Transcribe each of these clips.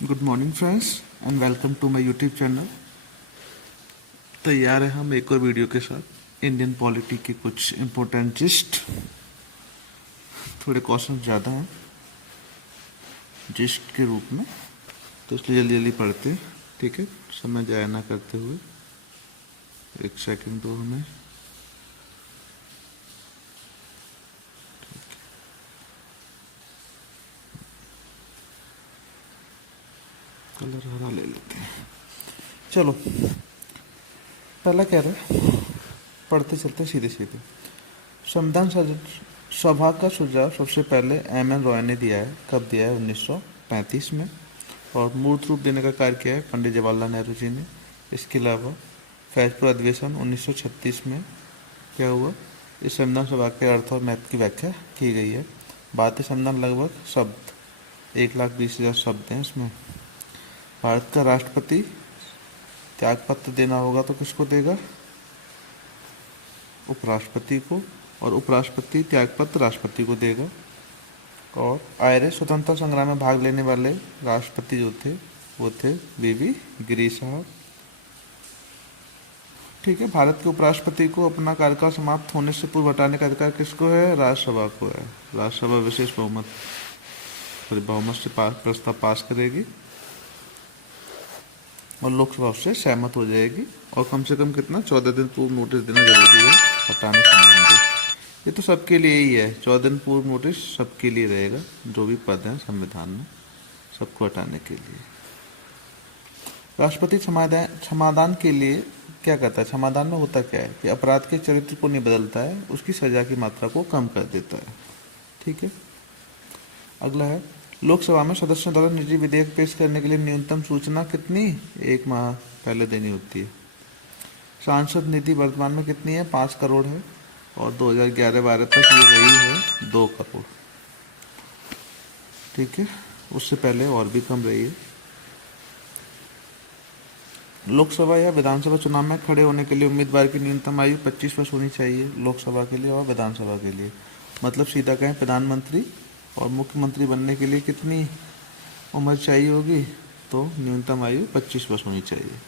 Good morning friends and welcome to my YouTube channel. तैयार है हम एक और वीडियो के साथ। इंडियन पॉलिटी के कुछ इम्पोर्टेंट जिस्ट, थोड़े क्वेश्चन ज़्यादा हैं जिस्ट के रूप में, तो इसलिए जल्दी जल्दी पढ़ते हैं। ठीक है, समय जाया ना करते हुए। एक सेकंड दो हमें। कलर हरा ले लेते हैं। चलो, पहला कह रहे हैं, पढ़ते चलते सीधे सीधे। संविधान सभा का सुझाव सबसे पहले एम.एन. रॉय ने दिया है। कब दिया है? 1935 में। और मूर्त रूप देने का कार्य किया है पंडित जवाहरलाल नेहरू जी ने। इसके अलावा फैजपुर अधिवेशन 1936 में क्या हुआ? इस संविधान सभा के अर्थ और महत्व की व्याख्या की गई है। भारतीय संविधान लगभग शब्द 1,20,000 शब्द हैं इसमें। भारत का राष्ट्रपति त्यागपत्र देना होगा तो किसको देगा? उपराष्ट्रपति को। और उपराष्ट्रपति त्यागपत्र राष्ट्रपति को देगा। और आयरे स्वतंत्रता संग्राम में भाग लेने वाले राष्ट्रपति जो थे वो थे बीबी गिरी साहब। ठीक है, भारत के उपराष्ट्रपति को अपना कार्यकाल समाप्त होने से पूर्व हटाने का अधिकार किसको है? राज्यसभा को है। राज्यसभा विशेष बहुमत से प्रस्ताव पास करेगी और लोकसभा उससे सहमत हो जाएगी। और कम से कम कितना? 14 दिन पूर्व नोटिस देना जरूरी है हटाने संबंधी। ये तो सबके लिए ही है, 14 दिन पूर्व नोटिस सबके लिए रहेगा, जो भी पद हैं संविधान में, सबको हटाने के लिए। राष्ट्रपति क्षमादान के लिए क्या करता है? क्षमादान में होता क्या है कि अपराध के चरित्र को नहीं बदलता है, उसकी सजा की मात्रा को कम कर देता है। ठीक है, अगला है, लोकसभा में सदस्यों द्वारा निजी विधेयक पेश करने के लिए न्यूनतम सूचना कितनी? 1 माह पहले देनी होती है। सांसद निधि वर्तमान में कितनी है? 5 करोड़ है और 2011-12 तक ये रही है 2 करोड़। ठीक है, उससे पहले और भी कम रही है। लोकसभा या विधानसभा चुनाव में खड़े होने के लिए उम्मीदवार की न्यूनतम आयु 25 वर्ष होनी चाहिए, लोकसभा के लिए और विधानसभा के लिए। मतलब सीधा कहें, प्रधानमंत्री और मुख्यमंत्री बनने के लिए कितनी उम्र चाहिए होगी? तो न्यूनतम आयु 25 वर्ष होनी चाहिए।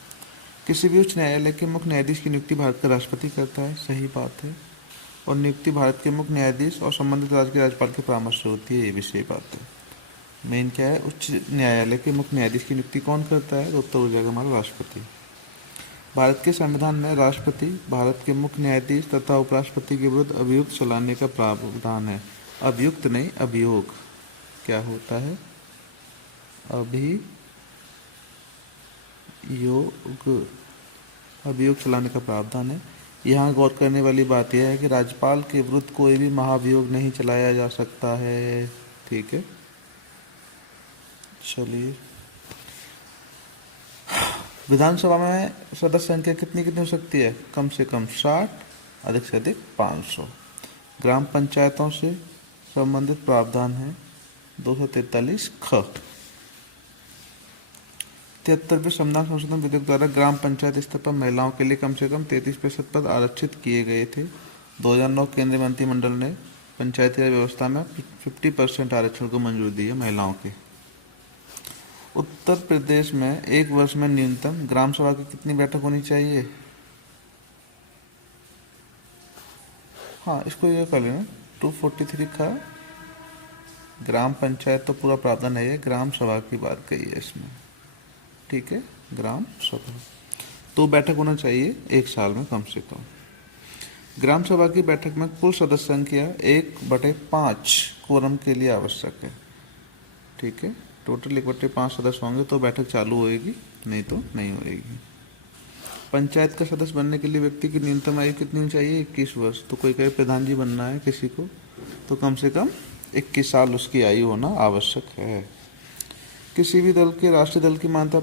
किसी भी उच्च न्यायालय के मुख्य न्यायाधीश की नियुक्ति भारत का राष्ट्रपति करता है, सही बात है। और नियुक्ति भारत के मुख्य न्यायाधीश और संबंधित राज्य के राज्यपाल के परामर्श से होती है, ये भी सही बात है। मेन क्या है? उच्च न्यायालय के मुख्य न्यायाधीश की नियुक्ति कौन करता है? तो उत्तर हो जाएगा हमारा राष्ट्रपति। भारत के संविधान में राष्ट्रपति, भारत के मुख्य न्यायाधीश तथा उपराष्ट्रपति के विरुद्ध अभियोग चलाने का प्रावधान है। अभियुक्त नहीं, अभियोग। क्या होता है? अभियोग चलाने का प्रावधान है। यहाँ गौर करने वाली बात यह है कि राज्यपाल के विरुद्ध कोई भी महाभियोग नहीं चलाया जा सकता है। ठीक है, चलिए। विधानसभा में सदस्य संख्या कितनी कितनी हो सकती है? कम से कम 60, अधिक से अधिक 500। ग्राम पंचायतों से संबंधित प्रावधान है 243 ख। 73वें संविधान संशोधन विधेयक द्वारा ग्राम पंचायत स्तर पर महिलाओं के लिए कम से कम 33% पद आरक्षित किए गए थे। 2009 केंद्रीय मंत्रिमंडल ने पंचायती राज व्यवस्था में 50% आरक्षण को मंजूरी दी है महिलाओं की। उत्तर प्रदेश में एक वर्ष में न्यूनतम ग्राम सभा की कितनी बैठक होनी चाहिए? हाँ, इसको ये कर लेना, 243 का ग्राम पंचायत तो पूरा प्रावधान है, ये ग्राम सभा की बात कही है इसमें। ठीक है, ग्राम सभा 2 बैठक होना चाहिए एक साल में कम से कम। ग्राम सभा की बैठक में कुल सदस्य संख्या 1/5 कोरम के लिए आवश्यक है। ठीक है, टोटल 1/5 सदस्य होंगे तो बैठक चालू होएगी, नहीं तो नहीं होएगी। पंचायत का सदस्य बनने के लिए व्यक्ति की न्यूनतम आयु कितनी चाहिए? 21 वर्ष। तो कोई कहे प्रधान जी बनना है किसी को, तो कम से कम 21 साल उसकी आयु होना आवश्यक है। किसी भी दल के राष्ट्रीय दल की मान्यता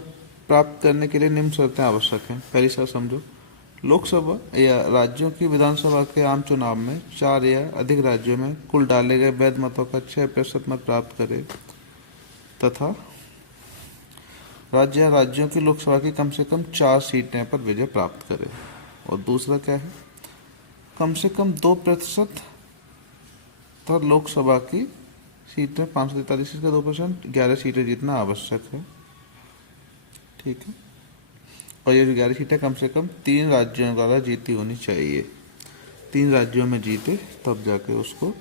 प्राप्त करने के लिए निम्न शर्तें आवश्यक हैं। पहली शर्त समझो, लोकसभा या राज्यों की विधानसभा के आम चुनाव में 4 या अधिक राज्यों में कुल डाले गए वैध मतों का 6% मत प्राप्त करे तथा राज्य या राज्यों की लोकसभा की कम से कम 4 सीटें पर विजय प्राप्त करे। और दूसरा क्या है? कम से कम 2% तथा लोकसभा की सीटें 543 का 2%, 11 सीटें जीतना आवश्यक है। ठीक है। और ये 11 सीटें कम से कम 3 राज्यों द्वारा जीती होनी चाहिए। 3 राज्यों में जीते तब जाके उसको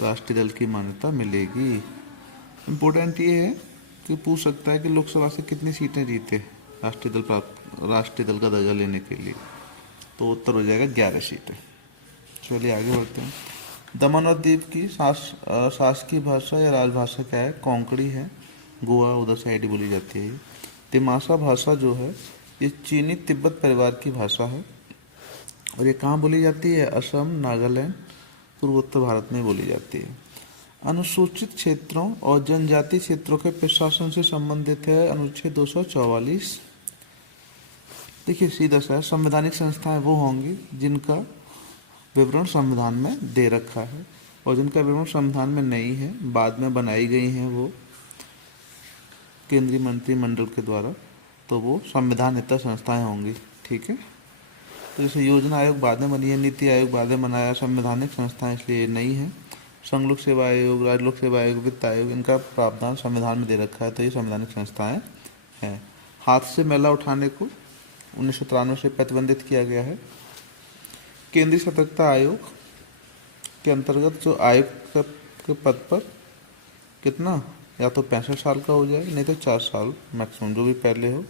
राष्ट्रीय दल की मान्यता मिलेगी। इम्पोर्टेंट ये है कि पूछ सकता है कि लोकसभा से कितनी सीटें जीते राष्ट्रीय दल का दर्जा लेने के लिए, तो उत्तर हो जाएगा 11 सीटें। चलिए आगे बढ़ते हैं। दमन और दीव की शासकीय भाषा या राजभाषा क्या है? कोंकणी है। गोवा उधर साइड ही बोली जाती है। दिमासा भाषा जो है ये चीनी तिब्बत परिवार की भाषा है और ये कहाँ बोली जाती है? असम, नागालैंड, पूर्वोत्तर भारत में बोली जाती है। अनुसूचित क्षेत्रों और जनजाति क्षेत्रों के प्रशासन से संबंधित है अनुच्छेद 244। देखिए सीधा सा संवैधानिक संस्थाएं वो होंगी जिनका विवरण संविधान में दे रखा है, और जिनका विवरण संविधान में नहीं है, बाद में बनाई गई हैं वो केंद्रीय मंत्रिमंडल के द्वारा, तो वो संविधान हित संस्थाएं होंगी। ठीक है। तो जैसे योजना आयोग बाद में बनी है, नीति आयोग बाद में बनाया, संवैधानिक संस्थाएं इसलिए नहीं है। संघ लोक सेवा आयोग, राज्य लोक सेवा आयोग, वित्त आयोग, इनका प्रावधान संविधान में दे रखा है, तो ये संवैधानिक संस्थाएं हैं। हाथ से मैला उठाने को 1993 से प्रतिबंधित किया गया है। केंद्रीय सतर्कता आयोग के अंतर्गत जो आयुक्त के पद पर कितना, या तो 65 साल का हो जाए, नहीं तो 4 साल मैक्सिमम, जो भी पहले हो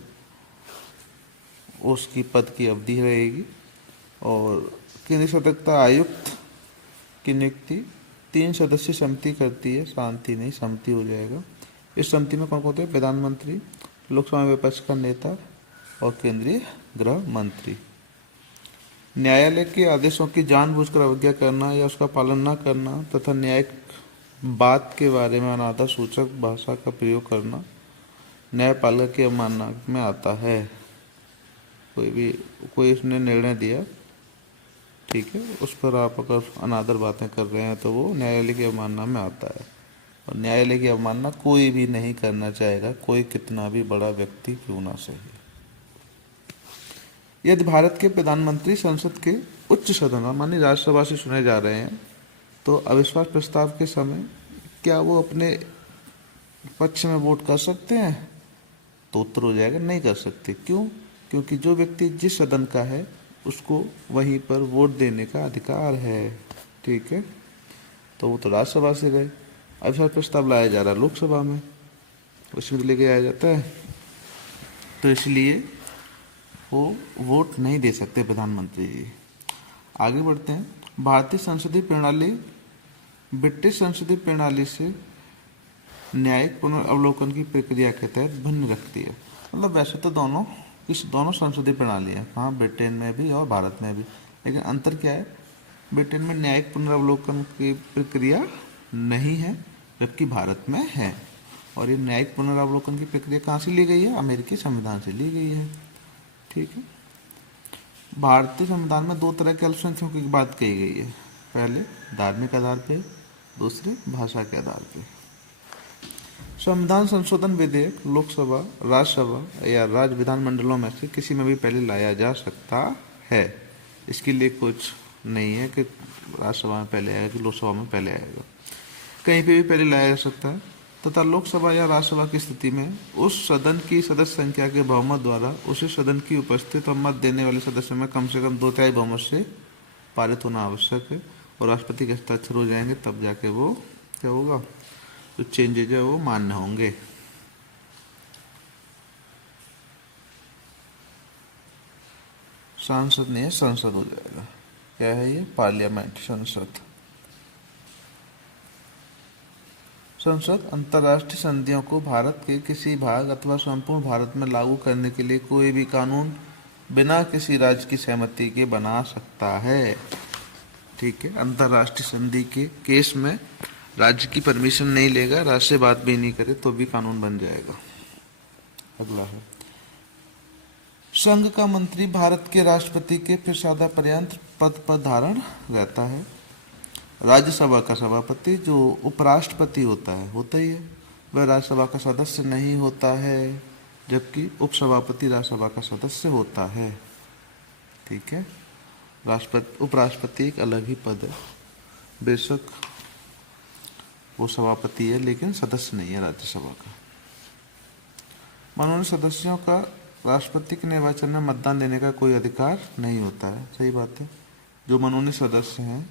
उसकी पद की अवधि रहेगी। और केंद्रीय सतर्कता आयुक्त की नियुक्ति 3 सदस्यीय समिति करती है, शांति नहीं समिति हो जाएगा। इस समिति में कौन कौन होते हैं? प्रधानमंत्री, लोकसभा में विपक्ष का नेता और केंद्रीय गृह मंत्री। न्यायालय के आदेशों की जानबूझकर अवज्ञा करना या उसका पालन न करना तथा न्यायिक बात के बारे में अनादर सूचक भाषा का प्रयोग करना न्यायपालिका की अवमानना में आता है। कोई इसने निर्णय दिया, ठीक है, उस पर आप अगर अनादर बातें कर रहे हैं तो वो न्यायालय की अवमानना में आता है। और न्यायालय की अवमानना कोई भी नहीं करना चाहेगा, कोई कितना भी बड़ा व्यक्ति क्यों ना सही। यदि भारत के प्रधानमंत्री संसद के उच्च सदन मानी राज्यसभा से चुने जा रहे हैं, तो अविश्वास प्रस्ताव के समय क्या वो अपने पक्ष में वोट कर सकते हैं? तो उत्तर हो जाएगा नहीं कर सकते। क्यों? क्योंकि जो व्यक्ति जिस सदन का है उसको वहीं पर वोट देने का अधिकार है। ठीक है। तो वो तो राज्यसभा से गए, अविश्वास प्रस्ताव लाया जा रहा है लोकसभा में, उसमें तो लेके आया जाता है, तो इसलिए वो वोट नहीं दे सकते प्रधानमंत्री जी। आगे बढ़ते हैं। भारतीय संसदीय प्रणाली ब्रिटिश संसदीय प्रणाली से न्यायिक पुनर्वलोकन की प्रक्रिया के तहत भिन्न रखती है। मतलब वैसे तो दोनों संसदीय प्रणाली है, हाँ, ब्रिटेन में भी और भारत में भी, लेकिन अंतर क्या है? ब्रिटेन में न्यायिक पुनर्वलोकन की प्रक्रिया नहीं है, जबकि भारत में है। और ये न्यायिक पुनरावलोकन की प्रक्रिया कहाँ से ली गई है? अमेरिकी संविधान से ली गई है। ठीक है। भारतीय संविधान में 2 तरह के अल्पसंख्यकों की बात कही गई है। पहले धार्मिक आधार पे, दूसरे भाषा के आधार पे। संविधान संशोधन विधेयक लोकसभा, राज्यसभा या राज्य विधानमंडलों में से किसी में भी पहले लाया जा सकता है। इसके लिए कुछ नहीं है कि राज्यसभा में पहले आएगा कि लोकसभा में पहले आएगा, कहीं पे भी पहले लाया जा सकता है। तथा लोकसभा या राज्यसभा की स्थिति में उस सदन की सदस्य संख्या के बहुमत द्वारा उसी सदन की उपस्थित और मत देने वाले सदस्य में कम से कम 2/3 बहुमत से पारित होना आवश्यक है। और राष्ट्रपति के हस्ताक्षर हो जाएंगे तब जाके वो क्या होगा, जो चेंजेज है वो मान्य होंगे। सांसद नहीं है, संसद हो जाएगा। क्या है ये? पार्लियामेंट, संसद। संसद अंतर्राष्ट्रीय संधियों को भारत के किसी भाग अथवा संपूर्ण भारत में लागू करने के लिए कोई भी कानून बिना किसी राज्य की सहमति के बना सकता है। ठीक है। अंतर्राष्ट्रीय संधि के केस में राज्य की परमिशन नहीं लेगा, राज्य से बात भी नहीं करे तो भी कानून बन जाएगा। अगला है, संघ का मंत्री भारत के राष्ट्रपति के प्रसादा पर्यंत पद पर धारण रहता है। राज्यसभा का सभापति जो उपराष्ट्रपति होता ही है, वह राज्यसभा का सदस्य नहीं होता है, जबकि उपसभापति राज्यसभा का सदस्य होता है। ठीक है। उपराष्ट्रपति एक अलग ही पद है, बेशक वो सभापति है लेकिन सदस्य नहीं है राज्यसभा का। मनोनीत सदस्यों का राष्ट्रपति के निर्वाचन में मतदान देने का कोई अधिकार नहीं होता है। सही बात है। जो मनोनीत सदस्य हैं,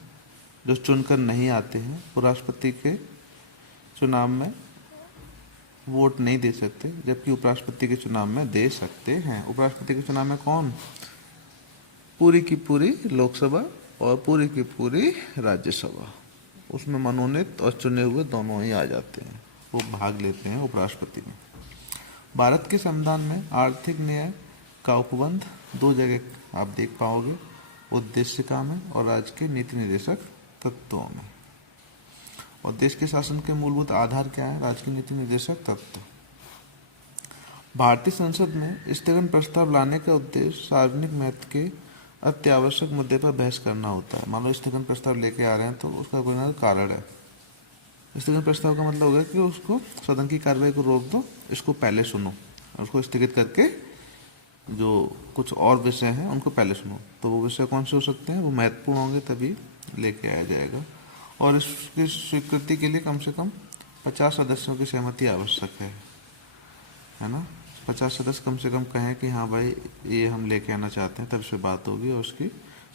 जो चुनकर नहीं आते हैं, वो राष्ट्रपति के चुनाव में वोट नहीं दे सकते, जबकि उपराष्ट्रपति के चुनाव में दे सकते हैं। उपराष्ट्रपति के चुनाव में कौन? पूरी की पूरी लोकसभा और पूरी की पूरी राज्यसभा, उसमें मनोनीत और चुने हुए दोनों ही आ जाते हैं, वो भाग लेते हैं उपराष्ट्रपति में। भारत के संविधान में आर्थिक न्याय का उपबंध 2 जगह आप देख पाओगे, उद्देशिका में और राज्य के नीति निर्देशक तत्वों में। और देश के शासन के मूलभूत आधार क्या है? राज्य के नीति निर्देशक तत्व। भारतीय संसद में स्थगन प्रस्ताव लाने का उद्देश्य सार्वजनिक महत्व के अत्यावश्यक मुद्दे पर बहस करना होता है। मान लो स्थगन प्रस्ताव लेके आ रहे हैं तो उसका कोई ना कारण है। स्थगन प्रस्ताव का मतलब होगा कि उसको सदन की कार्रवाई को रोक दो, इसको पहले सुनो, उसको स्थगित करके जो कुछ और विषय हैं उनको पहले सुनो। तो वो विषय कौन से हो सकते हैं? वो महत्वपूर्ण होंगे तभी लेके आया जाएगा। और इसकी स्वीकृति के लिए कम से कम 50 सदस्यों की सहमति आवश्यक है ना। 50 सदस्य कम से कम कहें कि हाँ भाई ये हम लेके आना चाहते हैं, तब से बात होगी और उसकी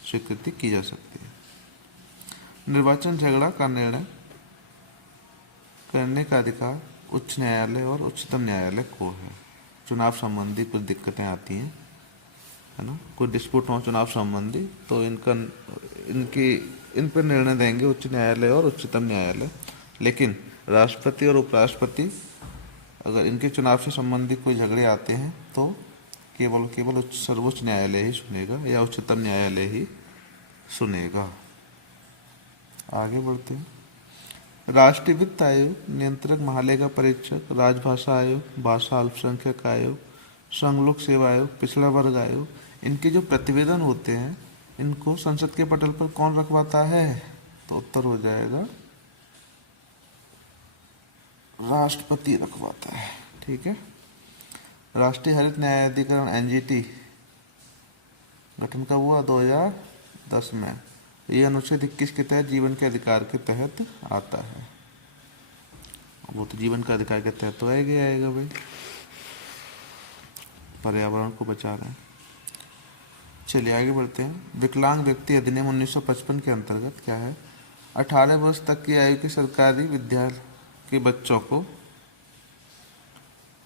स्वीकृति की जा सकती है। निर्वाचन झगड़ा का निर्णय करने का अधिकार उच्च न्यायालय और उच्चतम न्यायालय को है। चुनाव संबंधी कुछ दिक्कतें आती हैं, है ना, कोई डिस्प्यूट हो चुनाव संबंधी, तो इन पर निर्णय देंगे उच्च न्यायालय और उच्चतम न्यायालय। लेकिन राष्ट्रपति और उपराष्ट्रपति अगर इनके चुनाव से संबंधित कोई झगड़े आते हैं तो केवल सर्वोच्च न्यायालय ही सुनेगा या उच्चतम न्यायालय ही सुनेगा। आगे बढ़ते हैं। राष्ट्रीय वित्त आयोग, नियंत्रक महालेखा परीक्षक, राजभाषा आयोग, भाषा अल्पसंख्यक आयोग, संघ लोक सेवा आयोग, पिछड़ा वर्ग आयोग, इनके जो प्रतिवेदन होते हैं इनको संसद के पटल पर कौन रखवाता है? तो उत्तर हो जाएगा राष्ट्रपति रखवाता है। ठीक है। राष्ट्रीय हरित न्यायाधिकरण एनजीटी गठन कब हुआ? 2010 में। ये अनुच्छेद 21 के तहत जीवन के अधिकार के तहत आता है। वो तो जीवन का अधिकार के तहत तो आएगा भाई, पर्यावरण को बचा रहे हैं। चलिए आगे बढ़ते हैं। विकलांग व्यक्ति अधिनियम 1955 के अंतर्गत क्या है? 18 वर्ष तक की आयु के सरकारी विद्यालय के बच्चों को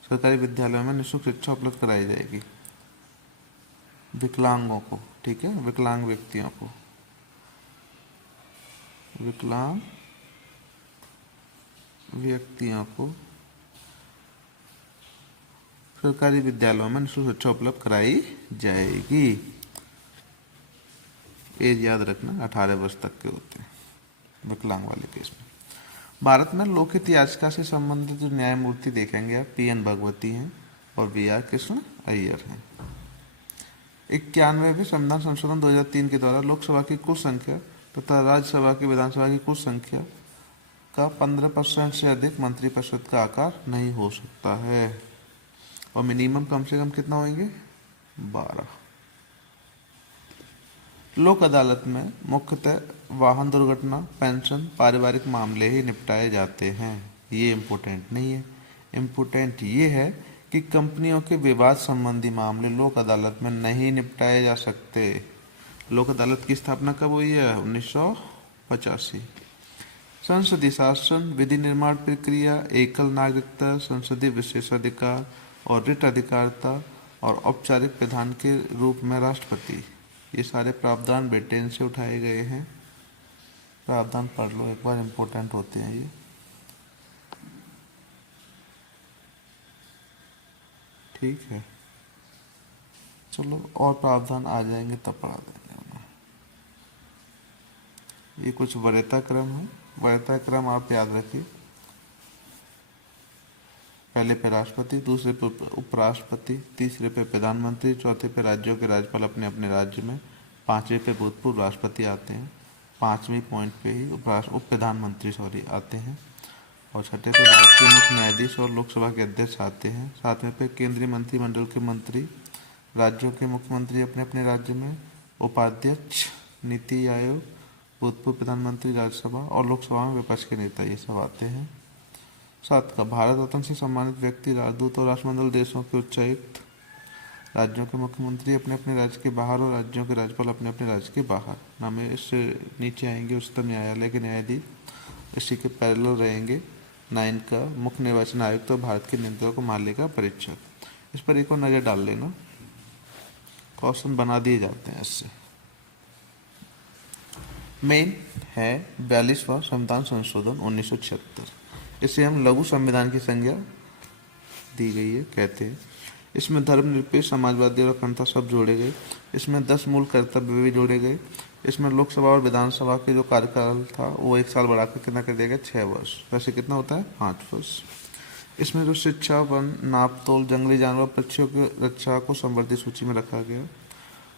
सरकारी विद्यालयों में निःशुल्क शिक्षा उपलब्ध कराई जाएगी। विकलांगों को, ठीक है, विकलांग व्यक्तियों को, विकलांग व्यक्तियों को सरकारी विद्यालयों में निःशुल्क शिक्षा उपलब्ध कराई जाएगी। एज याद रखना, 18 वर्ष तक के होते हैं विकलांग वाले केस में। भारत में लोकहित याचिका से संबंधित जो न्यायमूर्ति देखेंगे आप, पीएन भगवती हैं और वीआर कृष्ण अय्यर हैं। 91वें संविधान संशोधन 2003 के द्वारा लोकसभा की कुल संख्या तथा राज्यसभा की विधानसभा की कुल संख्या का 15% से अधिक मंत्रिपरिषद का आकार नहीं हो सकता है। और मिनिमम कम से कम कितना होंगे? 12। लोक अदालत में मुख्यतः वाहन दुर्घटना, पेंशन, पारिवारिक मामले ही निपटाए जाते हैं। ये इम्पोर्टेंट नहीं है। इम्पोर्टेंट ये है कि कंपनियों के विवाद संबंधी मामले लोक अदालत में नहीं निपटाए जा सकते। लोक अदालत की स्थापना कब हुई है? 1985। संसदीय शासन, विधि निर्माण प्रक्रिया, एकल नागरिकता, संसदीय विशेषाधिकार और रिट अधिकारिता और औपचारिक प्रधान के रूप में राष्ट्रपति, ये सारे प्रावधान ब्रिटेन से उठाए गए हैं। प्रावधान पढ़ लो एक बार, इम्पोर्टेंट होते हैं ये। ठीक है, चलो और प्रावधान आ जाएंगे तब पढ़ा देंगे उन्हें। ये कुछ वरीयता क्रम है। वरीयता क्रम आप याद रखिए। पहले पे राष्ट्रपति, दूसरे पे उपराष्ट्रपति, तीसरे पे प्रधानमंत्री, चौथे पे राज्यों के राज्यपाल अपने अपने राज्य में, पांचवें पे भूतपूर्व राष्ट्रपति आते हैं, पांचवें पॉइंट पे ही उप प्रधानमंत्री आते हैं, और छठे पे राज्य के मुख्य न्यायाधीश और लोकसभा के अध्यक्ष आते हैं। सातवें पे केंद्रीय मंत्रिमंडल के मंत्री, राज्यों के मुख्यमंत्री अपने अपने राज्य में, उपाध्यक्ष, नीति आयोग, भूतपूर्व प्रधानमंत्री, राज्यसभा और लोकसभा में विपक्ष के नेता, ये सब आते हैं। 7 का भारत रत्न से सम्मानित व्यक्ति, राजदूत और राष्ट्रमंडल देशों के उच्चायुक्त, राज्यों के मुख्यमंत्री अपने अपने राज्य के बाहर और राज्यों के राज्यपाल अपने अपने राज्य के बाहर। नाम इससे नीचे आएंगे उच्चतम न्यायालय के न्यायाधीश, इसी के पैरेलल रहेंगे 9 का मुख्य निर्वाचन आयुक्त और भारत के नियंत्रक मालिका परीक्षक। इस पर एक और नज़र डाल लेना, क्वेश्चन बना दिए जाते हैं इससे। मेन है 42वां संविधान संशोधन 1976। इसे हम लघु संविधान की संज्ञा दी गई है कहते हैं। इसमें धर्मनिरपेक्ष, समाजवादी और अखंडता सब जोड़े गए। इसमें 10 मूल कर्तव्य भी जोड़े गए। इसमें लोकसभा और विधानसभा के जो कार्यकाल था वो 1 साल बढ़ाकर कितना कर दिया गया, 6 वर्ष। वैसे कितना होता है, 5 वर्ष। इसमें जो शिक्षा, वन, नापतोल, जंगली जानवर, पक्षियों की रक्षा को संवर्धित सूची में रखा गया।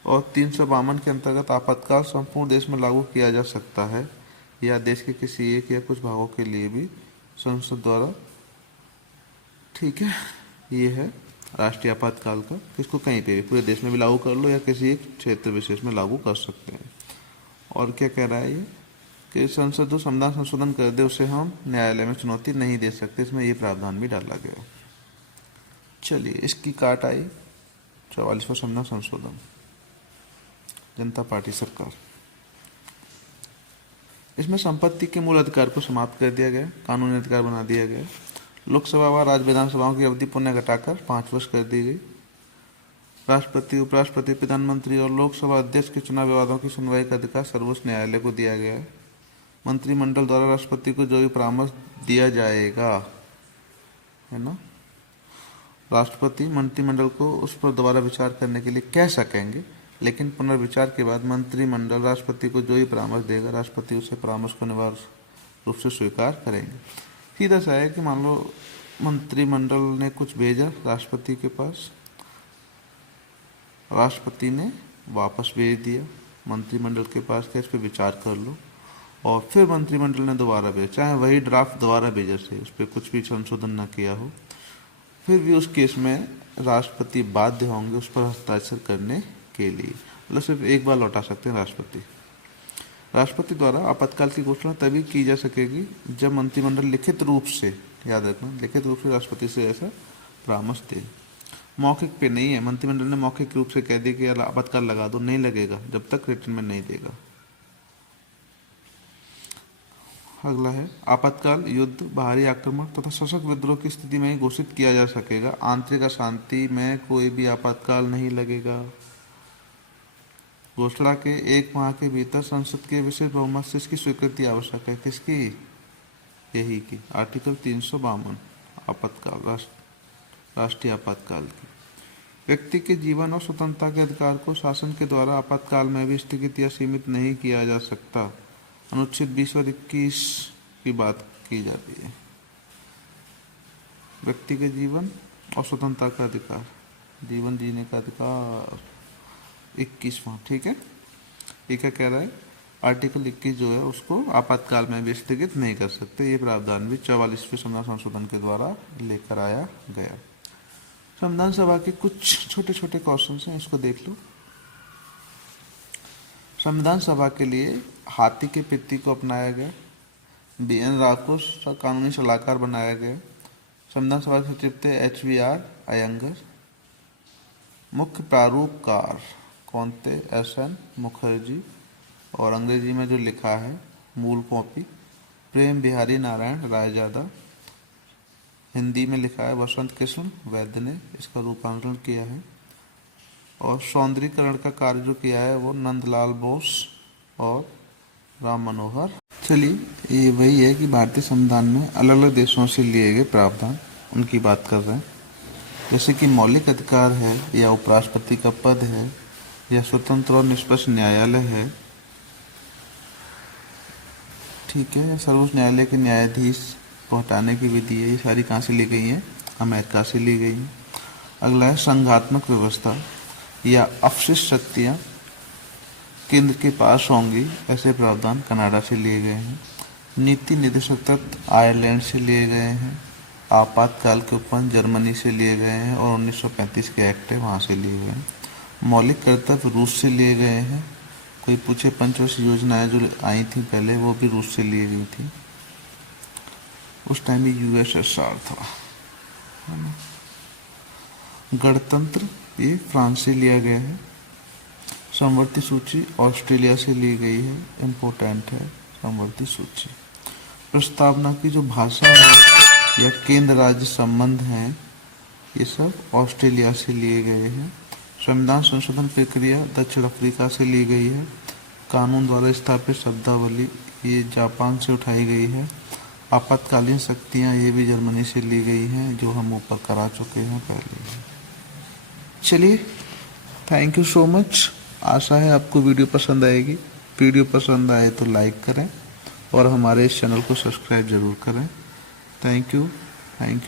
और 352 के अंतर्गत आपातकाल संपूर्ण देश में लागू किया जा सकता है या देश के किसी एक या कुछ भागों के लिए भी संसद द्वारा। ठीक है, ये है राष्ट्रीय आपातकाल का। इसको कहीं पे भी पूरे देश में भी लागू कर लो या किसी एक क्षेत्र विशेष में लागू कर सकते हैं। और क्या कह रहा है ये कि संसद जो संविधान संशोधन कर दे उसे हम न्यायालय में चुनौती नहीं दे सकते। इसमें ये प्रावधान भी डाला गया। चलिए, इसकी काट आई 44वां संविधान संशोधन, जनता पार्टी सरकार। इसमें संपत्ति के मूल अधिकार को समाप्त कर दिया गया, कानूनी अधिकार बना दिया गया। लोकसभा व राज्य विधानसभाओं की अवधि पुनः घटाकर 5 वर्ष कर दी गई। राष्ट्रपति, उपराष्ट्रपति, प्रधानमंत्री और लोकसभा अध्यक्ष के चुनाव विवादों की सुनवाई का अधिकार सर्वोच्च न्यायालय को दिया गया है। मंत्रिमंडल द्वारा राष्ट्रपति को जो भी परामर्श दिया जाएगा, है ना, राष्ट्रपति मंत्रिमंडल को उस पर दोबारा विचार करने के लिए कह सकेंगे, लेकिन पुनर्विचार के बाद मंत्रिमंडल राष्ट्रपति को जो ही परामर्श देगा, राष्ट्रपति उसे परामर्श को अनिवार्य रूप से स्वीकार करेंगे। सीधा सा है कि मान लो मंत्रिमंडल ने कुछ भेजा राष्ट्रपति के पास, राष्ट्रपति ने वापस भेज दिया मंत्रिमंडल के पास कि इस पर विचार कर लो, और फिर मंत्रिमंडल ने दोबारा भेजा, चाहे वही ड्राफ्ट दोबारा भेजा से उस पर कुछ भी संशोधन न किया हो, फिर भी उस केस में राष्ट्रपति बाध्य होंगे उस पर हस्ताक्षर करने के लिए। मतलब सिर्फ एक बार लौटा सकते हैं राष्ट्रपति। राष्ट्रपति द्वारा आपातकाल की घोषणा तभी की जा सकेगी जब मंत्रिमंडल लिखित रूप से, याद रखना, लिखित रूप से राष्ट्रपति से ऐसा परामर्श दे। मौखिक पे नहीं है, मंत्रिमंडल ने मौखिक रूप से कह दिया कि यार आपातकाल लगा दो, नहीं लगेगा जब तक रिटर्न में नहीं देगा। अगला है आपातकाल युद्ध, बाहरी आक्रमण तथा सशक्त विद्रोह की स्थिति में ही घोषित किया जा सकेगा। आंतरिक अशांति में कोई भी आपातकाल नहीं लगेगा। घोषणा के 1 माह के भीतर संसद के विशेष बहुमत से इसकी स्वीकृति आवश्यक है। किसकी? यही की आर्टिकल 352 आपातकाल, राष्ट्रीय आपातकाल की। व्यक्ति के जीवन और स्वतंत्रता के अधिकार को शासन के द्वारा आपातकाल में भी स्थगित या सीमित नहीं किया जा सकता। अनुच्छेद 20 और 21 की बात की जाती है। व्यक्ति के जीवन और स्वतंत्रता का अधिकार, जीवन जीने का अधिकार 21वां। ठीक है, ये क्या कह रहा है, आर्टिकल 21 जो है उसको आपातकाल में भी स्थगित नहीं कर सकते। ये प्रावधान भी 44वें संविधान संशोधन के द्वारा लेकर आया गया। संविधान सभा के कुछ छोटे छोटे क्वेश्चन हैं, इसको देख लो। संविधान सभा के लिए हाथी के पित्ती को अपनाया गया। BN राव को कानूनी सलाहकार बनाया गया। संविधान सभा के सचिव थे HVR अयंगर। मुख्य प्रारूपकार कौन थे? SN मुखर्जी। और अंग्रेजी में जो लिखा है मूल कॉपी प्रेम बिहारी नारायण रायजादा। हिंदी में लिखा है वसंत कृष्ण वैद्य ने इसका रूपांतरण किया है। और सौंदर्यीकरण का कार्य जो किया है वो नंदलाल बोस और राम मनोहर। चलिए, ये वही है कि भारतीय संविधान में अलग अलग देशों से लिए गए प्रावधान, उनकी बात कर रहे हैं। जैसे कि मौलिक अधिकार है, या उपराष्ट्रपति का पद है, या स्वतंत्र और निष्पक्ष न्यायालय है, ठीक है, या सर्वोच्च न्यायालय के न्यायाधीश को हटाने की विधि है। ये सारी कहाँ से ली गई हैं? अमेरिका से ली गई हैं। अगला है संघात्मक व्यवस्था या अपशिष्ट शक्तियाँ केंद्र के पास होंगी, ऐसे प्रावधान कनाडा से लिए गए हैं। नीति निर्देशक तत्व आयरलैंड से लिए गए हैं। आपातकाल के उपबंध जर्मनी से लिए गए हैं और 1935 के एक्ट है वहाँ से लिए गए हैं। मौलिक कर्तव्य रूस से लिए गए हैं। कोई पूछे पंचवर्षीय योजनाएं जो आई थी पहले, वो भी रूस से ली गई थी। उस टाइम भी USSR था, है ना। गणतंत्र ये फ्रांस से लिया गया है। समवर्ती सूची ऑस्ट्रेलिया से ली गई है, इम्पोर्टेंट है समवर्ती सूची। प्रस्तावना की जो भाषा है या केंद्र राज्य संबंध हैं ये सब ऑस्ट्रेलिया से लिए गए हैं। संविधान संशोधन प्रक्रिया दक्षिण अफ्रीका से ली गई है। कानून द्वारा स्थापित शब्दावली ये जापान से उठाई गई है। आपातकालीन शक्तियाँ ये भी जर्मनी से ली गई हैं, जो हम ऊपर करा चुके हैं पहले। चलिए, थैंक यू सो मच। आशा है आपको वीडियो पसंद आएगी। वीडियो पसंद आए तो लाइक करें और हमारे इस चैनल को सब्सक्राइब ज़रूर करें। Thank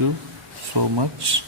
you so much.